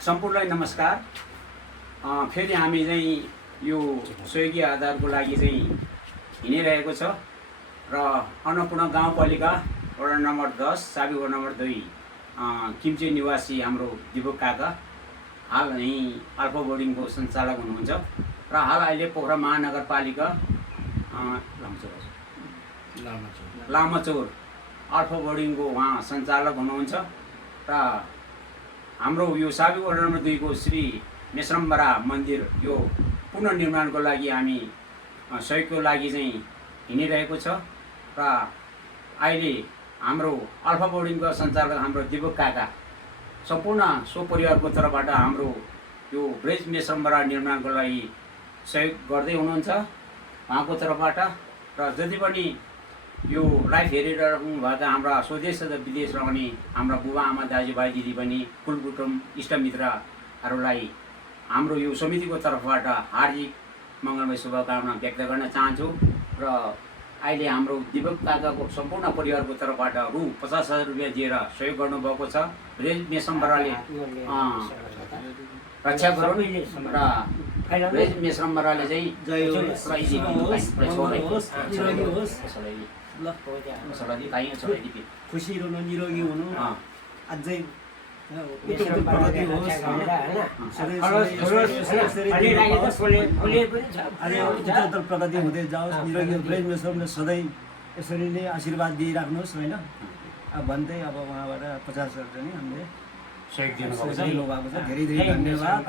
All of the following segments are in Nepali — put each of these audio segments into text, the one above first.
सम्पूर्णलाई नमस्कार। फेरि हामी चाहिँ यो सहयोगी आधारको लागि चाहिँ हिँडिरहेको छ र अन्नपूर्ण गाउँपालिका वडा नम्बर 10 साबी वडा नम्बर 2 किम्चे निवासी हाम्रो दिपक काका हाल यहीँ अल्फा बोर्डिङको सञ्चालक हुनुहुन्छ र हाल अहिले पोखरा महानगरपालिका लामाचौर अल्फा बोर्डिङको उहाँ सञ्चालक हुनुहुन्छ र हाम्रो यो साबी वडा नम्बर 2 को श्री मेश्रम्बरा मन्दिर यो पुनर्निर्माणको लागि हामी सहयोगको लागि चाहिँ हिँडिरहेको छ र अहिले हाम्रो अल्फा बोर्डिङको सञ्चालक हाम्रो दिपक काका सम्पूर्ण स्वपरिवारको तर्फबाट हाम्रो यो ब्रिज मेश्रम्बरा निर्माणको लागि सहयोग गर्दै हुनुहुन्छ उहाँको तर्फबाट र जति पनि यो लाइफ हेरिरहनुभएका हाम्रा स्वदेश र विदेश रहने हाम्रा बुबा आमा दाजुभाइ दिदीबहिनी कुलकुटुम्ब इष्टमित्रहरूलाई हाम्रो यो समितिको तर्फबाट हार्दिक मङ्गलमय शुभकामना व्यक्त गर्न चाहन्छु र अहिले हाम्रो दिपक काकाको सम्पूर्ण परिवारको तर्फबाट रु 50,000 रुपियाँ दिएर सहयोग गर्नुभएको छ। ब्रिज मेश्रम्बराले रक्षा गरून् र ब्रिज मेश्रम्बराले चाहिँ खुसी रहनु निरोगी हुनु अझै प्रगति हुँदै जाओस्। निरोगी ब्रिज मेश्रमले सधैँ यसरी नै आशीर्वाद दिइराख्नुहोस् होइन भन्दै अब उहाँबाट 50,000 चाहिँ हामीले सहयोग दिनुभएको छ। धेरै धेरै धन्यवाद।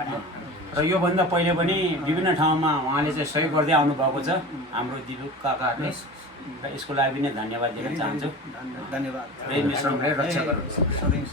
र योभन्दा पहिले पनि विभिन्न ठाउँमा उहाँले चाहिँ सहयोग गर्दै आउनुभएको छ हाम्रो दिपक काकाहरूले र यसको लागि पनि धन्यवाद दिन चाहन्छु। धन्यवाद। ब्रिज मेश्रमले रक्षा गरोस्।